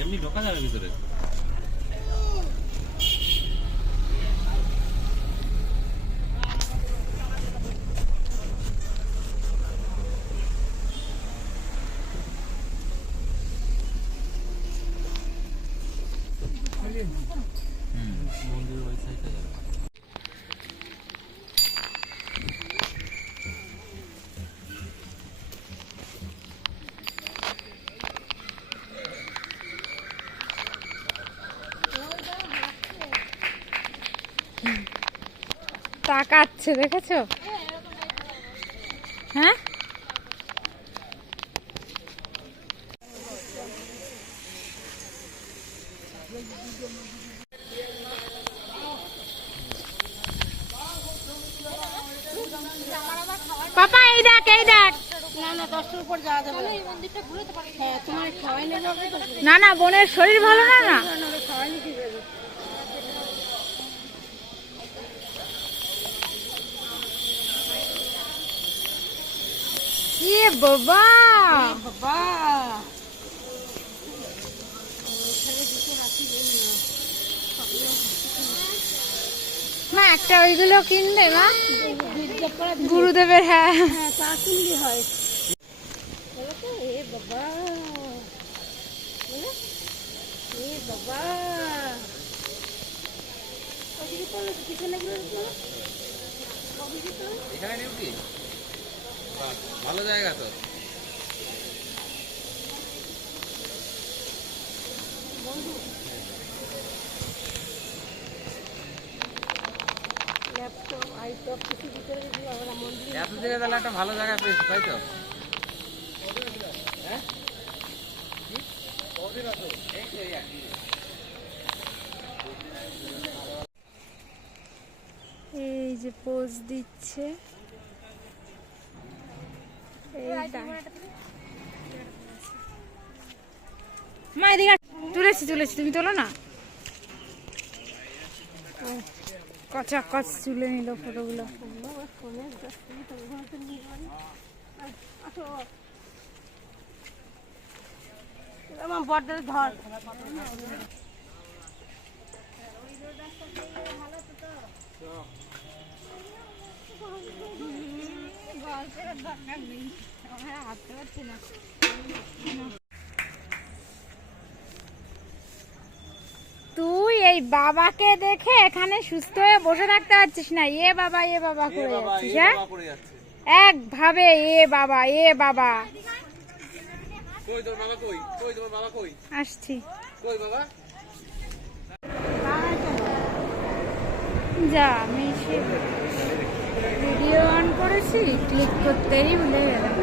এমনি ঢোকা যাবে ভিতরে। মন্দিরের ওই সাইডে যাবে। তাকাচ্ছে, দেখেছো? হ্যাঁ, পাপা এই দেখ, এই দেখ। না না, 10টার উপর যাওয়া যাবে না। হ্যাঁ, তোমার খাওয়াই না যাবে তো? না না, বোনের শরীর ভালো না। না খাওয়াই নিতে যাবে। এ বাবা, বাবা মা একটা ওইগুলো কিনবে মা, গুরুদেবের। হ্যাঁ হ্যাঁ, তা কিনলে হয়। এ বাবা, এ বাবা, পিছনে এখানে ডিউটি ভালো জায়গা তো। ল্যাপটপ আইটপ কিছু ভিতরে দিয়ে আমরা মন্দির এত জায়গা তাহলে একটা ভালো জায়গা পেয়েছি, তাই তো? এই যে পোজ দিচ্ছে। মা এদিকে তুলেছি, তুমি তোলো না। কচা কচ তুলে নিল ফটোগুলো। আমার বড়দের ধর। তুই এই বাবাকে দেখে এখানে সুস্থ হয়ে বসে থাকতে পারছিস না। এ বাবা এ বাবা করে যাচ্ছিস। হ্যাঁ, একভাবে এ বাবা এ বাবা। কই তোর বাবা কই? কই তোমার বাবা কই? আসছি। কই বাবা? যা, আমি ভিডিও অন করেছি, ক্লিক করতেই ভুলে গেলাম।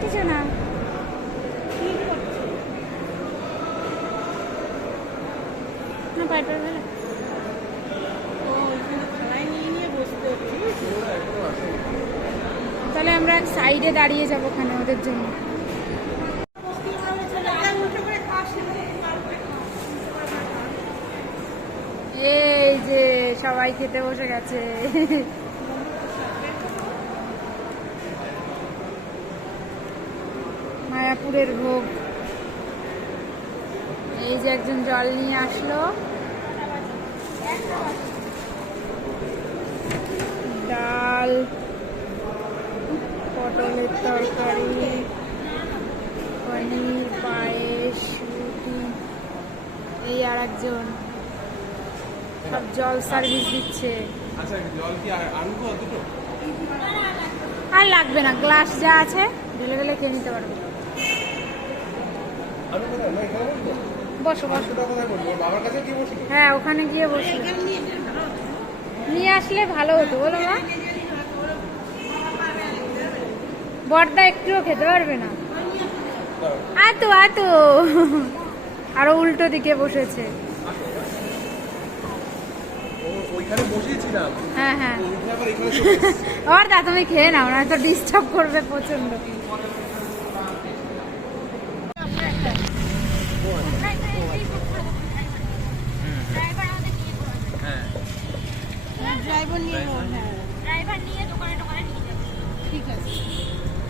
কিছু না, না পাইপার ভালো। তাহলে আমরা সাইডে দাঁড়িয়ে যাবো ওখানে ওদের জন্য। এই যে সবাই খেতে বসে গেছে। মায়াপুরের ভোগ। এই যে একজন জল নিয়ে আসলো। ডাল, পটলের তরকারি, পনির, পায়েস, রুটি। এই আর একজন সব জল সার্ভিস দিচ্ছে। আর লাগবে না, গ্লাস যা আছে ঢেলে ঢেলে খেয়ে নিতে পারবে। বসো বসো। হ্যাঁ, ওখানে গিয়ে বসো। নিয়ে আসলে ভালো হতো বলো মা। বড়দা একটুও খেতে পারবে না। আতো আতো, আরো উল্টো দিকে বসেছে। হ্যাঁ হ্যাঁ, বড়দা তুমি খেয়ে নাও, না তো ডিস্টার্ব করবে প্রচন্ড।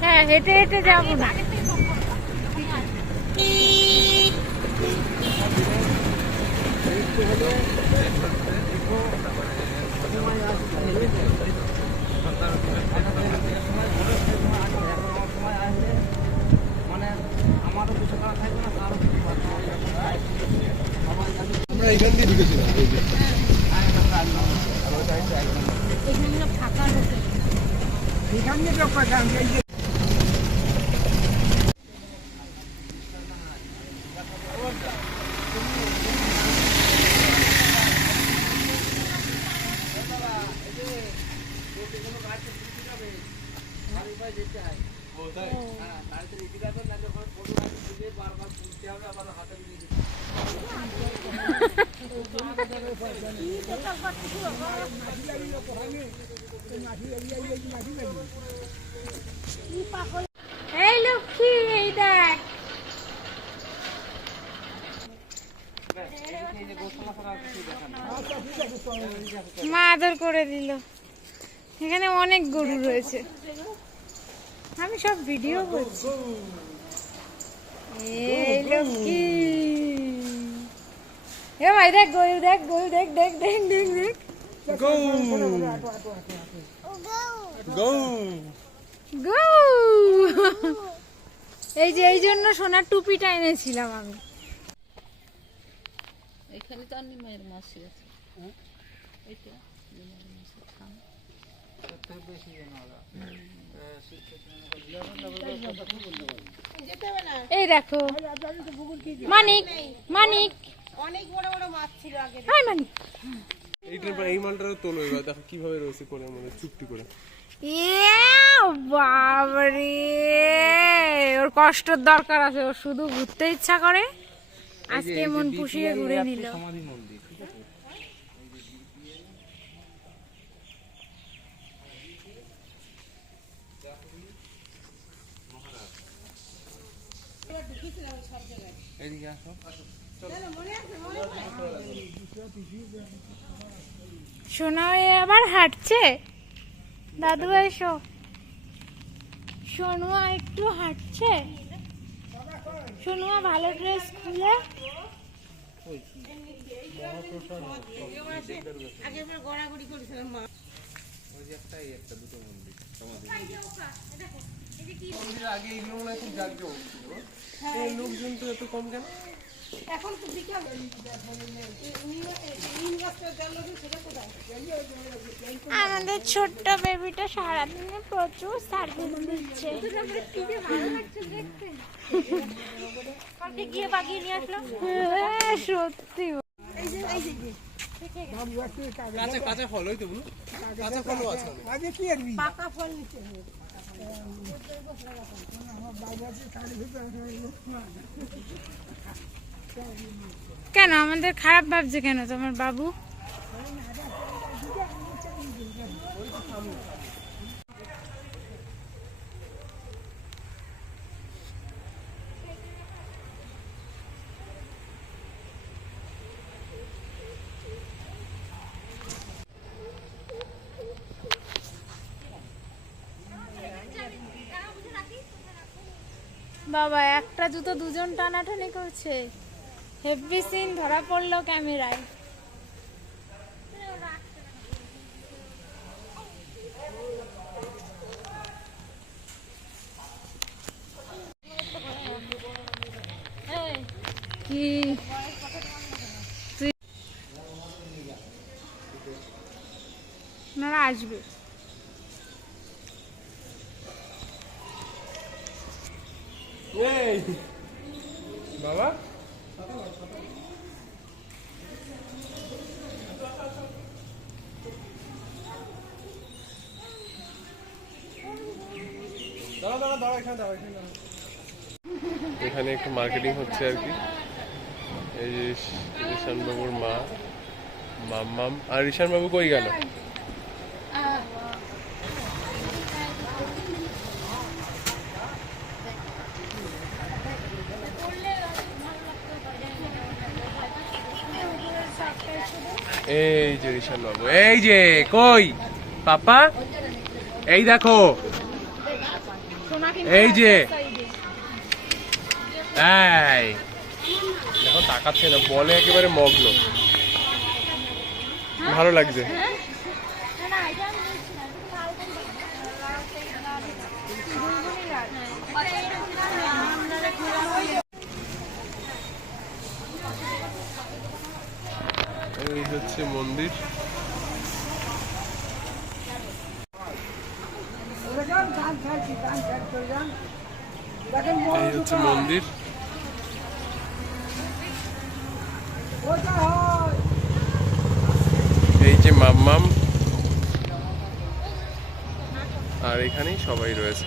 হ্যাঁ, হেঁটে হেঁটে যাবো না। আমরা এখান দিয়ে ঢুকেছিলাম। এখানে ফাঁকা লোকে এই লক্ষ্মী, এই দেখ মা আদর করে দিল। এখানে অনেক গরু রয়েছে, আমি সব ভিডিও করছি। এই লক্ষ্মী, এ ভাই দেখ গরু, দেখ গরু, দেখ দেখ দেখ দেখ দেখ গো। এই যে এই জন্য সোনার টুপিটা এনেছিলাম আমি। এখানে তো আর নিমের মাছ আছে। এটা নিমের মাছের খাম। এই দেখো মানিক, মানিক অনেক বড় বড় মাছ ছিল আগে। হাই মানিক, এই মালটারও তোলো এবার, দেখো কিভাবে রয়েছে করে মানে চুপটি করে। বাবারে, ওর কষ্টের দরকার আছে, ওর শুধু ঘুরতে ইচ্ছা করে, আজকে মন পুষিয়ে ঘুরে নিল। সমাধি মন্দির, ঠিক আছে? এদিকে আসো। সোনা আবার হাঁটছে, দাদু এসো। সোনুয়া একটু হাঁটছে, সোনুয়া ভালো ড্রেস খুলে। আগে আমরা গড়াগড়ি করেছিলাম মা। ওই যে একটা, এই একটা, দুটো মন্দির সমাধি মন্দির। আগে এগুলো মনে হয় খুব জাগ্রত ছিল। এই লোকজন তো এত কম কেন? এখন তো বিকাল আমাদের ছোট্ট বেবিটা সারাদিনে প্রচুর সার্ভিস দিচ্ছে। গিয়ে বাগিয়ে নিয়ে আসলাম। সত্যি কাঁচা কাঁচা ফল, ওই তো বলো, কাঁচা ফলও আছে অনেক। পাকা ফল নিচে কেন আমাদের খারাপ ভাবছে কেন তোমার বাবু? বাবা একটা জুতো দুজন টানাটানি করছে, হেভি সিন ধরা পড়লো ক্যামেরায়। কি ওনারা আসবে। বাবা এখানে একটু মার্কেটিং হচ্ছে আর কি। এই যে রিশান বাবুর মা মাম্মাম, আর রিশান বাবু কই গেল? এই যে রিশান বাবু, এই যে কই পাপা, এই দেখো, এই যে এই দেখো তাকাচ্ছে না, বলে একেবারে মগ্ন। ভালো লাগছে। এই হচ্ছে মন্দির। এই হচ্ছে মন্দির। এই যে মাম্মাম, আর এখানেই সবাই রয়েছে।